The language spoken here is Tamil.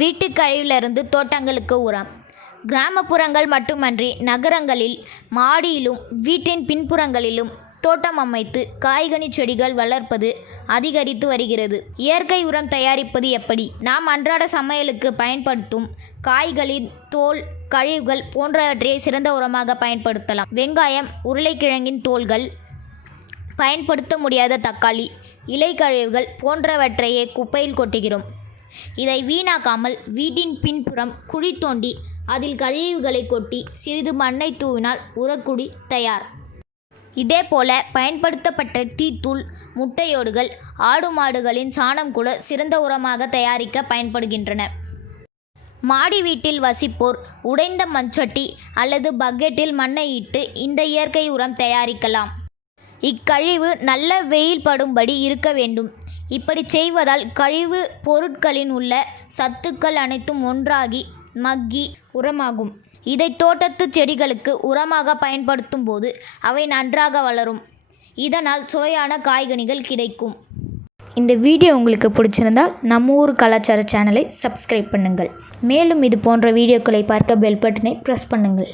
வீட்டு கழிவிலிருந்து தோட்டங்களுக்கு உரம். கிராமப்புறங்கள் மட்டுமன்றி நகரங்களில் மாடியிலும் வீட்டின் பின்புறங்களிலும் தோட்டம் அமைத்து காய்கனி செடிகள் வளர்ப்பது அதிகரித்து வருகிறது. இயற்கை உரம் தயாரிப்பது எப்படி? நாம் அன்றாட சமையலுக்கு பயன்படுத்தும் காய்களின் தோல், கழிவுகள் போன்றவற்றை சிறந்த உரமாக பயன்படுத்தலாம். வெங்காயம், உருளைக்கிழங்கின் தோல்கள், பயன்படுத்த முடியாத தக்காளி, இலை கழிவுகள் போன்றவற்றையே குப்பையில் கொட்டுகிறோம். இதை வீணாக்காமல் வீட்டின் பின்புறம் குழி தோண்டி அதில் கழிவுகளை கொட்டி சிறிது மண்ணை தூவினால் உரக்குழி தயார். இதேபோல பயன்படுத்தப்பட்ட டீத்தூள், முட்டையோடுகள், ஆடு மாடுகளின் சாணம் கூட சிறந்த உரமாக தயாரிக்க பயன்படுகின்றன. மாடி வீட்டில் வசிப்போர் உடைந்த மண்சட்டி அல்லது பக்கெட்டில் மண்ணை இட்டு இந்த இயற்கை உரம் தயாரிக்கலாம். இக்கழிவு நல்ல வெயில் படும்படி இருக்க வேண்டும். இப்படி செய்வதால் கழிவு பொருட்களின் உள்ள சத்துக்கள் அனைத்தும் ஒன்றாகி மக்கி உரமாகும். இதை தோட்டத்து செடிகளுக்கு உரமாக பயன்படுத்தும் போது அவை நன்றாக வளரும். இதனால் சுவையான காய்கனிகள் கிடைக்கும். இந்த வீடியோ உங்களுக்கு பிடிச்சிருந்தால் நம்ம ஊர் கலாச்சார சேனலை சப்ஸ்கிரைப் பண்ணுங்கள். மேலும் இது போன்ற வீடியோக்களை பார்க்க பெல் பட்டனை ப்ரெஸ் பண்ணுங்கள்.